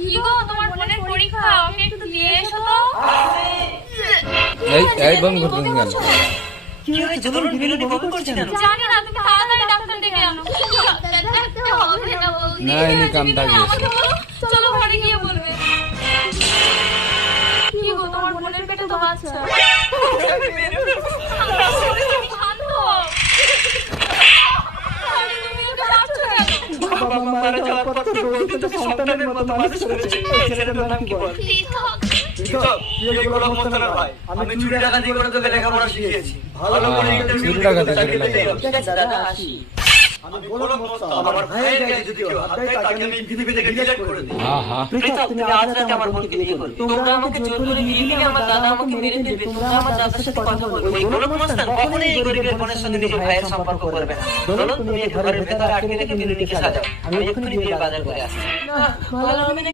কি গো তোমার বোনের পরীক্ষা, ওকে একটু দিয়ে এসো তো। এই বন্ধ করতে গেল। কি হয়েছে? তোর বিনুনি বমি করছে কেন? জানি না, তুমি তাড়াতাড়ি ডাক্তার ডেকে আনো। না এনে কামটা গেছে। চলো ঘরে গিয়ে বলবে। কি গো তোমার বোনের পেটে তো বাচ্চা। শান্ত হও। আরে তুমি ওকে ডাকছো কেন? বাবা মারা যাওয়ার পর তো রোহিত সন্তানের মতো মানুষ করেছে। এই ছেলেটার নাম কি বল? আমি চুরি টাকা দিয়ে করে তোকে লেখাপড়া শিখিয়েছি। ভালো করে ইন্টারভিউ চুরি টাকা দিয়ে চাকরি লেখাপড়া। পেতে দাদা আসি। আমি বললাম আমার ভাইয়ের গায়ে যদি কেউ হাত দেয় তাকে আমি পৃথিবী থেকে ডিলিট করে দিই। হ্যাঁ পৃথক, তুমি আজ রাতে আমার বোনকে বিয়ে করবে। তোমরা আমাকে জোর করে নিয়ে গেলে আমার দাদা আমাকে মেরে ফেলবে। তোমরা আমার দাদার সাথে কথা বলবে। ওই গোলক মস্তান কখনোই এই গরিবের বোনের সঙ্গে নিজের ভাইয়ের সম্পর্ক করবে না। দোলন, তুমি এই ঘরের ভেতরে আটকে রেখে বিনুনিকে সাজাও। আমি এক্ষুনি বিয়ের বাজার করে আসছি। না, ভালো হবে না।